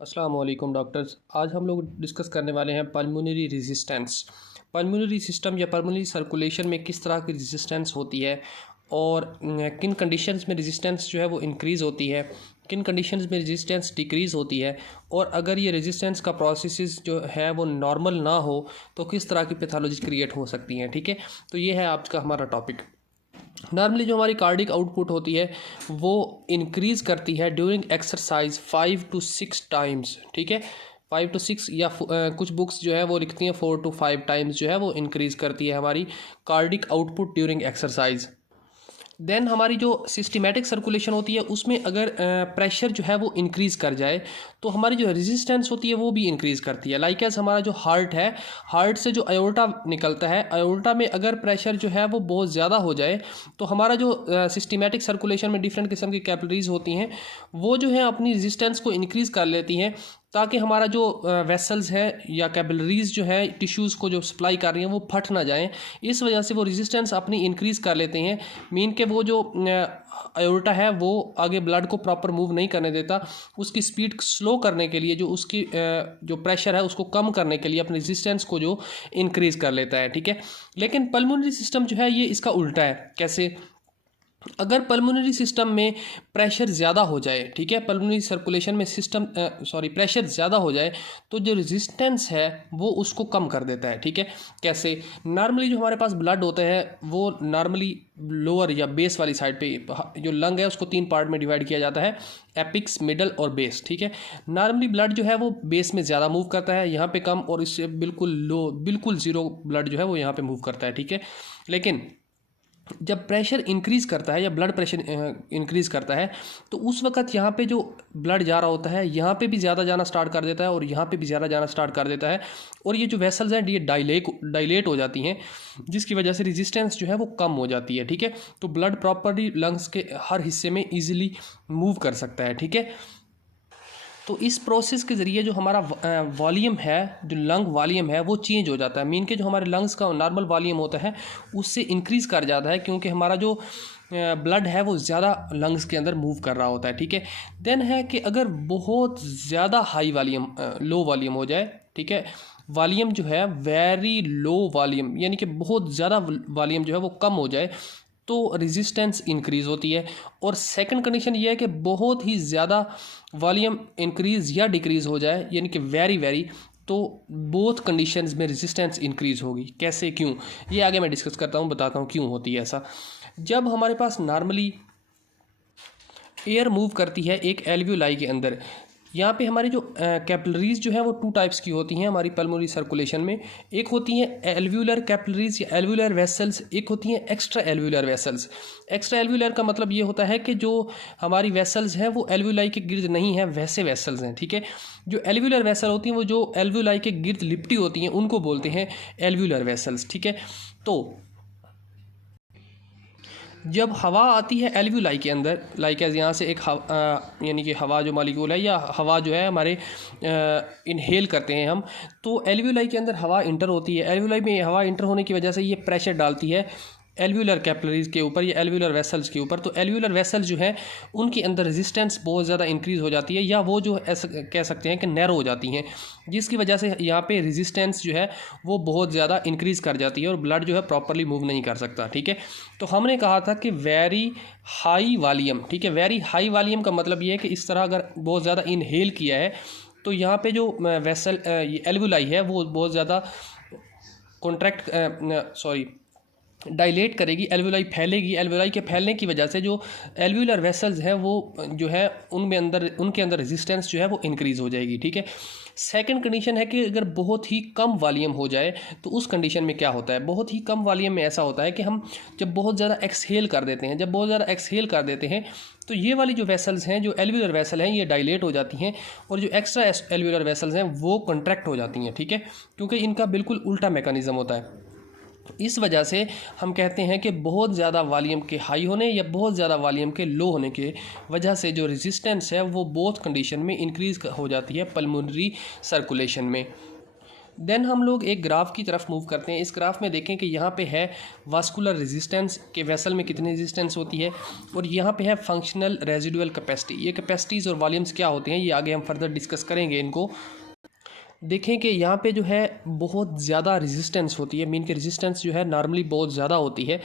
अस्सलाम वालेकुम डॉक्टर्स। आज हम लोग डिस्कस करने वाले हैं पल्मोनरी रेजिस्टेंस। पल्मोनरी सिस्टम या पल्मोनरी सर्कुलेशन में किस तरह की रेजिस्टेंस होती है और किन कंडीशंस में रेजिस्टेंस जो है वो इंक्रीज़ होती है, किन कंडीशंस में रेजिस्टेंस डिक्रीज़ होती है, और अगर ये रेजिस्टेंस का प्रोसेस जो है वो नॉर्मल ना हो तो किस तरह की पैथोलॉजी क्रिएट हो सकती हैं। ठीक है, तो ये है आज का हमारा टॉपिक। नॉर्मली जो हमारी कार्डिक आउटपुट होती है वो इंक्रीज़ करती है ड्यूरिंग एक्सरसाइज 5 to 6 टाइम्स। ठीक है, 5 to 6 या कुछ बुक्स जो है वो लिखती हैं 4 to 5 टाइम्स जो है वो इंक्रीज़ करती है हमारी cardiac output during exercise. Then हमारी जो सिस्टमेटिक सर्कुलेशन होती है उसमें अगर प्रेशर जो है वो इंक्रीज़ कर जाए तो हमारी जो रेजिस्टेंस होती है वो भी इंक्रीज़ करती है। लाइक एज हमारा जो हार्ट है, हार्ट से जो अयोर्टा निकलता है, अयोर्टा में अगर प्रेशर जो है वो बहुत ज़्यादा हो जाए तो हमारा जो सिस्टमेटिक सर्कुलेशन में डिफरेंट किस्म की कैपिलरीज होती हैं वो जो है अपनी रेजिस्टेंस को इंक्रीज़ कर लेती हैं ताकि हमारा जो वेसल्स है या कैपिलरीज जो है टिश्यूज़ को जो सप्लाई कर रही हैं वो फट ना जाएं। इस वजह से वो रेजिस्टेंस अपनी इंक्रीज़ कर लेते हैं। मीन के वो जो अयोर्टा है वो आगे ब्लड को प्रॉपर मूव नहीं करने देता, उसकी स्पीड स्लो करने के लिए जो उसकी जो प्रेशर है उसको कम करने के लिए अपनी रेजिस्टेंस को जो इंक्रीज़ कर लेता है। ठीक है, लेकिन पल्मोनरी सिस्टम जो है ये इसका उल्टा है। कैसे? अगर पल्मोनरी सिस्टम में प्रेशर ज़्यादा हो जाए, ठीक है, पल्मोनरी सर्कुलेशन में प्रेशर ज़्यादा हो जाए तो जो रेजिस्टेंस है वो उसको कम कर देता है। ठीक है, कैसे? नॉर्मली जो हमारे पास ब्लड होता है वो नॉर्मली लोअर या बेस वाली साइड पे जो लंग है उसको 3 पार्ट में डिवाइड किया जाता है, एपिक्स, मिडल और बेस। ठीक है, नॉर्मली ब्लड जो है वो बेस में ज़्यादा मूव करता है, यहाँ पे कम, और इससे बिल्कुल ज़ीरो ब्लड जो है वो यहाँ पे मूव करता है। ठीक है, लेकिन जब प्रेशर इंक्रीज़ करता है या ब्लड प्रेशर इंक्रीज़ करता है तो उस वक्त यहाँ पे जो ब्लड जा रहा होता है यहाँ पे भी ज़्यादा जाना स्टार्ट कर देता है और यहाँ पे भी ज़्यादा जाना स्टार्ट कर देता है, और ये जो वेसल्स हैं ये डायलेट हो जाती हैं जिसकी वजह से रेजिस्टेंस जो है वो कम हो जाती है। ठीक है, तो ब्लड प्रॉपरली लंग्स के हर हिस्से में ईजिली मूव कर सकता है। ठीक है, तो इस प्रोसेस के ज़रिए जो हमारा वॉल्यूम है, जो लंग वॉल्यूम है वो चेंज हो जाता है। मीन के जो हमारे लंग्स का नॉर्मल वॉल्यूम होता है उससे इंक्रीज़ कर जाता है क्योंकि हमारा जो ब्लड है वो ज़्यादा लंग्स के अंदर मूव कर रहा होता है। ठीक है, देन है कि अगर बहुत ज़्यादा हाई वॉल्यूम लो वॉल्यूम हो जाए, ठीक है, वॉल्यूम जो है वेरी लो वॉल्यूम यानी कि बहुत ज़्यादा वॉल्यूम जो है वो कम हो जाए तो रेजिस्टेंस इंक्रीज़ होती है। और सेकंड कंडीशन ये है कि बहुत ही ज़्यादा वॉल्यूम इंक्रीज़ या डिक्रीज़ हो जाए यानी कि वेरी, तो बोथ कंडीशंस में रेजिस्टेंस इंक्रीज़ होगी। कैसे, क्यों, ये आगे मैं डिस्कस करता हूँ, बताता हूँ क्यों होती है ऐसा। जब हमारे पास नॉर्मली एयर मूव करती है एक एल्वियोलाई के अंदर, यहाँ पे हमारी जो कैपिलरीज जो है वो 2 टाइप्स की होती हैं हमारी पल्मोनरी सर्कुलेशन में। एक होती हैं एल्वियोलर कैपिलरीज या एल्वियोलर वेसल्स, एक होती हैं extra alveolar vessels. Extra alveolar का मतलब ये होता है कि जो हमारी वेसल्स हैं वो एल्वियोलाई के गिर्द नहीं है वैसे वेसल्स हैं। ठीक है, जो एल्वियोलर वेसल होती हैं वो जो एल्वियोलाई के गिर्द लिपटी होती हैं उनको बोलते हैं एल्वियोलर वेसल्स। ठीक है, तो जब हवा आती है एल्वियोलाई के अंदर, लाइक एज यहाँ से एक यानी कि हवा जो मॉलिक्यूल है या हवा जो है हमारे इनहेल करते हैं हम, तो एल्वियोलाई के अंदर हवा इंटर होती है। एल्वियोलाई में हवा इंटर होने की वजह से ये प्रेशर डालती है एल्वियोलर कैपिलरीज के ऊपर या एल्वियोलर वेसल्स के ऊपर। तो एल्वियोलर वेसल्स जो है उनके अंदर रेजिस्टेंस बहुत ज़्यादा इंक्रीज़ हो जाती है या वो जो ऐसा कह सकते हैं कि नैरो हो जाती हैं, जिसकी वजह से यहाँ पे रेजिस्टेंस जो है वो बहुत ज़्यादा इंक्रीज़ कर जाती है और ब्लड जो है प्रॉपरली मूव नहीं कर सकता। ठीक है, तो हमने कहा था कि वेरी हाई वॉल्यूम, ठीक है, वेरी हाई वॉल्यूम का मतलब ये है कि इस तरह अगर बहुत ज़्यादा इनहेल किया है तो यहाँ पे जो वेसल एल्वियोलाई है वो बहुत ज़्यादा डायलेट करेगी, एल्वियोलाई फैलेगी। एल्वियोलाई के फैलने की वजह से जो एल्वियोलर वेसल्स हैं वो जो है उनके अंदर रेजिस्टेंस जो है वो इंक्रीज़ हो जाएगी। ठीक है, सेकंड कंडीशन है कि अगर बहुत ही कम वॉल्यूम हो जाए तो उस कंडीशन में क्या होता है। बहुत ही कम वॉल्यूम में ऐसा होता है कि हम जब बहुत ज़्यादा एक्सहेल कर देते हैं तो ये वाली जो वेसल्स हैं, जो एल्वियोलर वेसल हैं, ये डायलेट हो जाती हैं और जो एक्स्ट्रा एल्वियोलर वेसल्स हैं वो कॉन्ट्रैक्ट हो जाती हैं। ठीक है, क्योंकि इनका बिल्कुल उल्टा मैकेनिज़्म होता है। इस वजह से हम कहते हैं कि बहुत ज़्यादा वॉल्यूम के हाई होने या बहुत ज़्यादा वॉल्यूम के लो होने के वजह से जो रेजिस्टेंस है वो बोथ कंडीशन में इंक्रीज़ हो जाती है पल्मोनरी सर्कुलेशन में। देन हम लोग एक ग्राफ की तरफ मूव करते हैं। इस ग्राफ में देखें कि यहाँ पे है वास्कुलर रेजिस्टेंस के वेसल में कितनी रेजिस्टेंस होती है, और यहाँ पे है फंक्शनल रेजिडुअल कैपेसिटी। ये कैपेसिटीज़ और वॉल्यूम्स क्या होते हैं ये आगे हम फर्दर डिस्कस करेंगे इनको। देखें कि यहाँ पे जो है बहुत ज़्यादा रेजिस्टेंस होती है, मीन के रेजिस्टेंस जो है नॉर्मली बहुत ज़्यादा होती है।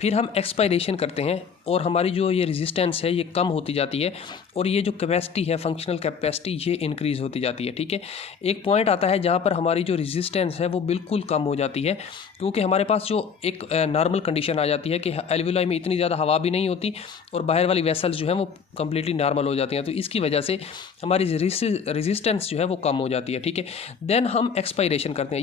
फिर हम एक्सपायरेशन करते हैं और हमारी जो ये रेजिस्टेंस है ये कम होती जाती है, और ये जो कैपेसिटी है फंक्शनल कैपेसिटी ये इंक्रीज़ होती जाती है। ठीक है, एक पॉइंट आता है जहाँ पर हमारी जो रेजिस्टेंस है वो बिल्कुल कम हो जाती है, क्योंकि हमारे पास जो एक नॉर्मल कंडीशन आ जाती है कि एल्वियोलाई में इतनी ज़्यादा हवा भी नहीं होती और बाहर वाली वेसल्स जो है वो कम्प्लीटली नॉर्मल हो जाती हैं, तो इसकी वजह से हमारी रेजिस्टेंस जो है वो कम हो जाती है। ठीक है, देन हम एक्सपायरेशन करते हैं।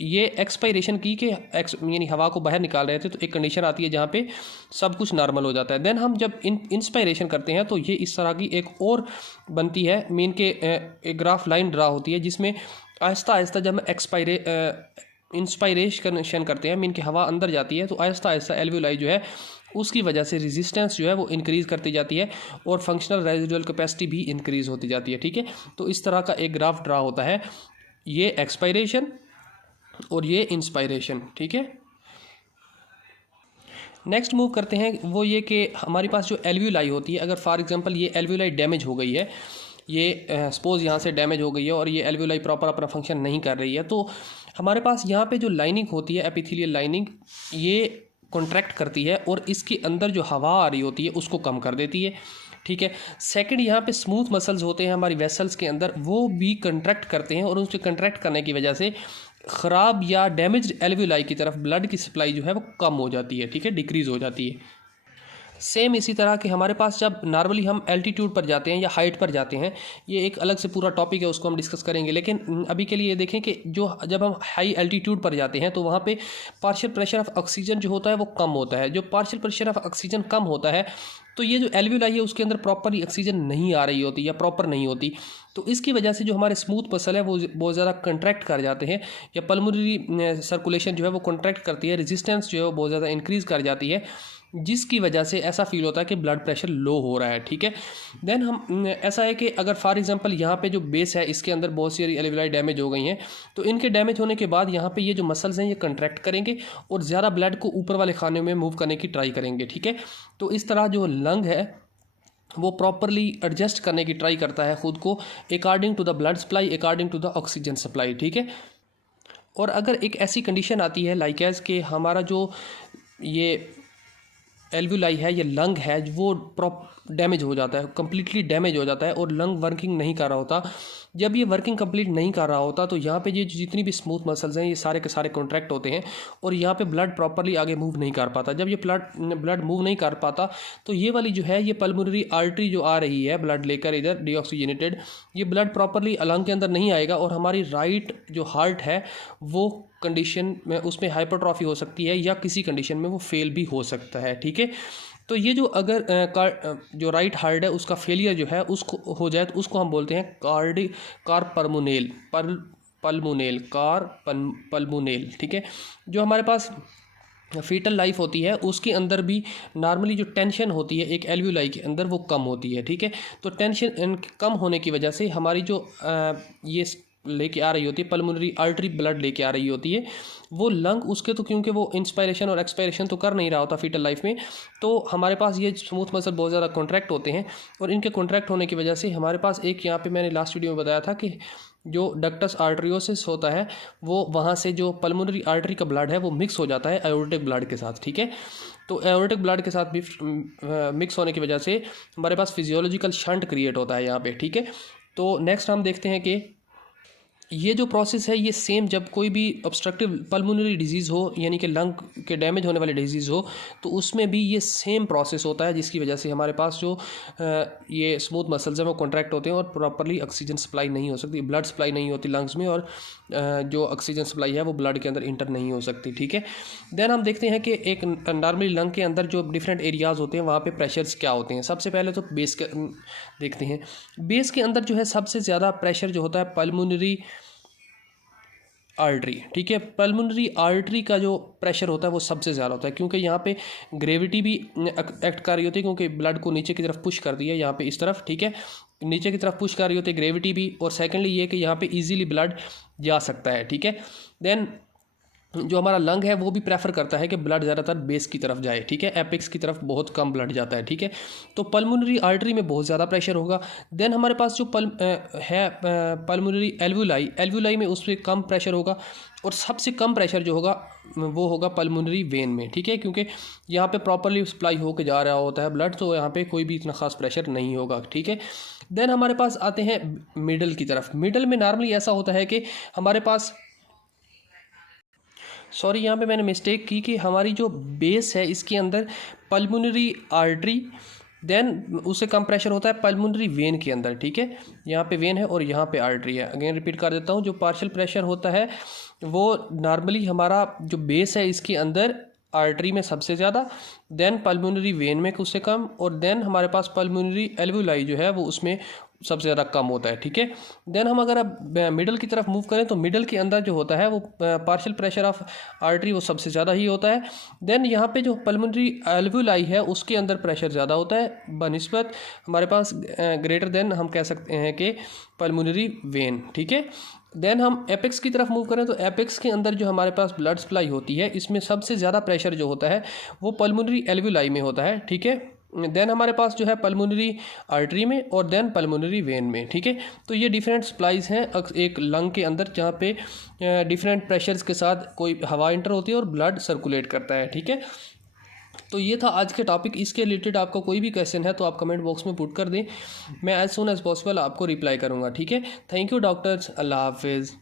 ये एक्सपायरेशन की कि यानी हवा को बाहर निकाल रहे थे, तो एक कंडीशन आती है जहाँ पे सब कुछ नॉर्मल हो जाता है। देन हम जब इंस्पायरेशन करते हैं तो ये इस तरह की एक और बनती है, मीन के एक ग्राफ लाइन ड्रा होती है जिसमें आहिस्ता आहिस्ता जब हम इंस्पायरेशन करते हैं, मीन की हवा अंदर जाती है, तो आहिस्ता आहिस्ता एल्वियोलाई जो है उसकी वजह से रेजिस्टेंस जो है वो इंक्रीज़ करती जाती है और फंक्शनल रेजिडुअल कैपेसिटी भी इंक्रीज़ होती जाती है। ठीक है, तो इस तरह का एक ग्राफ ड्रा होता है, ये एक्सपायरेशन और ये इंस्पायरेशन। ठीक है, नेक्स्ट मूव करते हैं वो ये कि हमारी पास जो एल्वियोलाई होती है, अगर फॉर एग्जांपल ये एल्वियोलाई डैमेज हो गई है, ये सपोज़ यहाँ से डैमेज हो गई है और ये एल्वियोलाई प्रॉपर अपना फंक्शन नहीं कर रही है, तो हमारे पास यहाँ पे जो लाइनिंग होती है एपिथेलियल लाइनिंग, ये कॉन्ट्रैक्ट करती है और इसके अंदर जो हवा आ रही होती है उसको कम कर देती है। ठीक है, सेकंड यहाँ पे स्मूथ मसल्स होते हैं हमारी वेसल्स के अंदर, वो भी कंट्रैक्ट करते हैं और उसके कंट्रैक्ट करने की वजह से ख़राब या डैमेज एल्वियोलाई की तरफ ब्लड की सप्लाई जो है वो कम हो जाती है। ठीक है, डिक्रीज़ हो जाती है। सेम इसी तरह के हमारे पास जब नॉर्मली हम एल्टीट्यूड पर जाते हैं या हाइट पर जाते हैं, ये एक अलग से पूरा टॉपिक है, उसको हम डिस्कस करेंगे, लेकिन अभी के लिए ये देखें कि जब हम हाई एल्टीट्यूड पर जाते हैं तो वहाँ पे पार्शियल प्रेशर ऑफ ऑक्सीजन जो होता है वो कम होता है। जो पार्शियल प्रेशर ऑफ ऑक्सीजन कम होता है तो ये जो एल्वियोलाई है उसके अंदर प्रॉपरली ऑक्सीजन नहीं आ रही होती या प्रॉपर नहीं होती, तो इसकी वजह से जो हमारे स्मूथ मसल है वो बहुत ज़्यादा कंट्रैक्ट कर जाते हैं, या पल्मोनरी सर्कुलेशन जो है वो कंट्रैक्ट करती है, रेजिस्टेंस जो है वो बहुत ज़्यादा इंक्रीज़ कर जाती है, जिसकी वजह से ऐसा फील होता है कि ब्लड प्रेशर लो हो रहा है। ठीक है, देन हम ऐसा है कि अगर फॉर एग्जांपल यहाँ पे जो बेस है इसके अंदर बहुत सी एल्वियोलाई डैमेज हो गई हैं, तो इनके डैमेज होने के बाद यहाँ पे ये जो मसल्स हैं ये कंट्रैक्ट करेंगे और ज़्यादा ब्लड को ऊपर वाले खाने में मूव करने की ट्राई करेंगे। ठीक है, तो इस तरह जो लंग है वो प्रॉपरली एडजस्ट करने की ट्राई करता है खुद को according to the blood supply, according to the oxygen supply. ठीक है, और अगर एक ऐसी कंडीशन आती है लाइक एज कि हमारा जो ये एल्वियोलाई है, ये लंग है, वो डैमेज हो जाता है, कम्प्लीटली डैमेज हो जाता है और लंग वर्किंग नहीं कर रहा होता। जब ये वर्किंग कंप्लीट नहीं कर रहा होता तो यहाँ पे ये जितनी भी स्मूथ मसल्स हैं ये सारे के सारे कॉन्ट्रैक्ट होते हैं और यहाँ पे ब्लड प्रॉपरली आगे मूव नहीं कर पाता। जब ये ब्लड मूव नहीं कर पाता तो ये वाली जो है ये पल्मोनरी आर्टरी जो आ रही है ब्लड लेकर इधर डीऑक्सीजनेटेड, ये ब्लड प्रॉपरली लंग के अंदर नहीं आएगा और हमारी राइट जो हार्ट है वो कंडीशन में उसमें हाइपरट्रॉफी हो सकती है या किसी कंडीशन में वो फेल भी हो सकता है। ठीक है, तो ये जो अगर जो राइट हार्ट है उसका फेलियर जो है उसको हो जाए तो उसको हम बोलते हैं पल्मोनेल। ठीक है, जो हमारे पास फीटल लाइफ होती है उसके अंदर भी नॉर्मली जो टेंशन होती है एक एल्वियोलाई के अंदर वो कम होती है। ठीक है, तो टेंशन कम होने की वजह से हमारी जो ये लेके आ रही होती है पल्मोनरी आर्टरी ब्लड लेके आ रही होती है, वो लंग उसके तो क्योंकि वो इंस्पायरेशन और एक्सपायरेशन तो कर नहीं रहा होता फीटल लाइफ में, तो हमारे पास ये स्मूथ मसल बहुत ज़्यादा कॉन्ट्रैक्ट होते हैं और इनके कॉन्ट्रैक्ट होने की वजह से हमारे पास एक यहाँ पे मैंने लास्ट वीडियो में बताया था कि जो डक्टस आर्टरियोसिस होता है वो वहाँ से जो पल्मोनरी आर्टरी का ब्लड है वो मिक्स हो जाता है एओर्टिक ब्लड के साथ। ठीक है, तो एओर्टिक ब्लड के साथ भी मिक्स होने की वजह से हमारे पास फिजियोलॉजिकल शंट क्रिएट होता है यहाँ पे। ठीक है, तो नेक्स्ट हम देखते हैं कि ये जो प्रोसेस है ये सेम जब कोई भी ऑब्स्ट्रक्टिव पल्मोनरी डिजीज़ हो यानी कि लंग के डैमेज होने वाली डिजीज़ हो तो उसमें भी ये सेम प्रोसेस होता है, जिसकी वजह से हमारे पास जो ये स्मूथ मसल्स हैं वो कॉन्ट्रैक्ट होते हैं और प्रॉपरली ऑक्सीजन सप्लाई नहीं हो सकती, ब्लड सप्लाई नहीं होती लंग्स में और जो ऑक्सीजन सप्लाई है वो ब्लड के अंदर इंटर नहीं हो सकती। ठीक है, देन हम देखते हैं कि एक नॉर्मली लंग के अंदर जो डिफरेंट एरियाज़ होते हैं वहाँ पे प्रेशर्स क्या होते हैं। सबसे पहले तो बेस के देखते हैं, बेस के अंदर जो है सबसे ज़्यादा प्रेशर जो होता है पल्मोनरी आर्टरी। ठीक है, पल्मोनरी आर्टरी का जो प्रेशर होता है वो सबसे ज़्यादा होता है क्योंकि यहाँ पे ग्रेविटी भी एक्ट कर रही होती है क्योंकि ब्लड को नीचे की तरफ पुश कर दिया यहाँ पे इस तरफ। ठीक है, नीचे की तरफ पुश कर रही होती है ग्रेविटी भी, और सेकेंडली ये कि यहाँ पे इजीली ब्लड जा सकता है, ठीक है। देन जो हमारा लंग है वो भी प्रेफर करता है कि ब्लड ज़्यादातर बेस की तरफ जाए, ठीक है, एपेक्स की तरफ बहुत कम ब्लड जाता है, ठीक है। तो पल्मोनरी आर्टरी में बहुत ज़्यादा प्रेशर होगा। देन हमारे पास जो पल्मोनरी एल्वुलाई में उस पर कम प्रेशर होगा, और सबसे कम प्रेशर जो होगा वो होगा पल्मोनरी वेन में, ठीक है, क्योंकि यहाँ पे प्रॉपरली सप्लाई होकर जा रहा होता है ब्लड, तो यहाँ पे कोई भी इतना खास प्रेशर नहीं होगा, ठीक है। देन हमारे पास आते हैं मिडल की तरफ। मिडल में नॉर्मली ऐसा होता है कि हमारे पास, सॉरी यहाँ पे मैंने मिस्टेक की कि हमारी जो बेस है इसके अंदर पल्मोनरी आर्टरी, देन उससे कम प्रेशर होता है पल्मोनरी वेन के अंदर, ठीक है। यहाँ पे वेन है और यहाँ पे आर्टरी है। अगेन रिपीट कर देता हूँ, जो पार्शियल प्रेशर होता है वो नॉर्मली हमारा जो बेस है इसके अंदर आर्टरी में सबसे ज़्यादा, देन पल्मोनरी वेन में उससे कम, और देन हमारे पास पल्मोनरी एल्वुलाई जो है वो उसमें सबसे ज़्यादा कम होता है, ठीक है। देन हम अगर अब मिडल की तरफ मूव करें तो मिडल के अंदर जो होता है वो पार्शियल प्रेशर ऑफ आर्टरी वो सबसे ज़्यादा ही होता है। देन यहाँ पे जो पल्मोनरी एल्वुलाई है उसके अंदर प्रेशर ज़्यादा होता है बनिस्बत हमारे पास ग्रेटर देन हम कह सकते हैं कि पल्मोनरी वेन, ठीक है। देन हम एपेक्स की तरफ मूव करें तो एपेक्स के अंदर जो हमारे पास ब्लड सप्लाई होती है इसमें सबसे ज़्यादा प्रेशर जो होता है वो पल्मोनरी एल्वुलाई में होता है, ठीक है। देन हमारे पास जो है पल्मोनरी आर्टरी में, और देन पल्मोनरी वेन में, ठीक है। तो ये डिफरेंट सप्लाईज हैं एक लंग के अंदर जहाँ पे डिफरेंट प्रेशर्स के साथ कोई हवा इंटर होती है और ब्लड सर्कुलेट करता है, ठीक है। तो ये था आज के टॉपिक। इसके रिलेटेड आपको कोई भी क्वेश्चन है तो आप कमेंट बॉक्स में पुट कर दें, मैं एज सून एज पॉसिबल आपको रिप्लाई करूँगा, ठीक है। थैंक यू डॉक्टर्स, अल्लाह हाफिज़।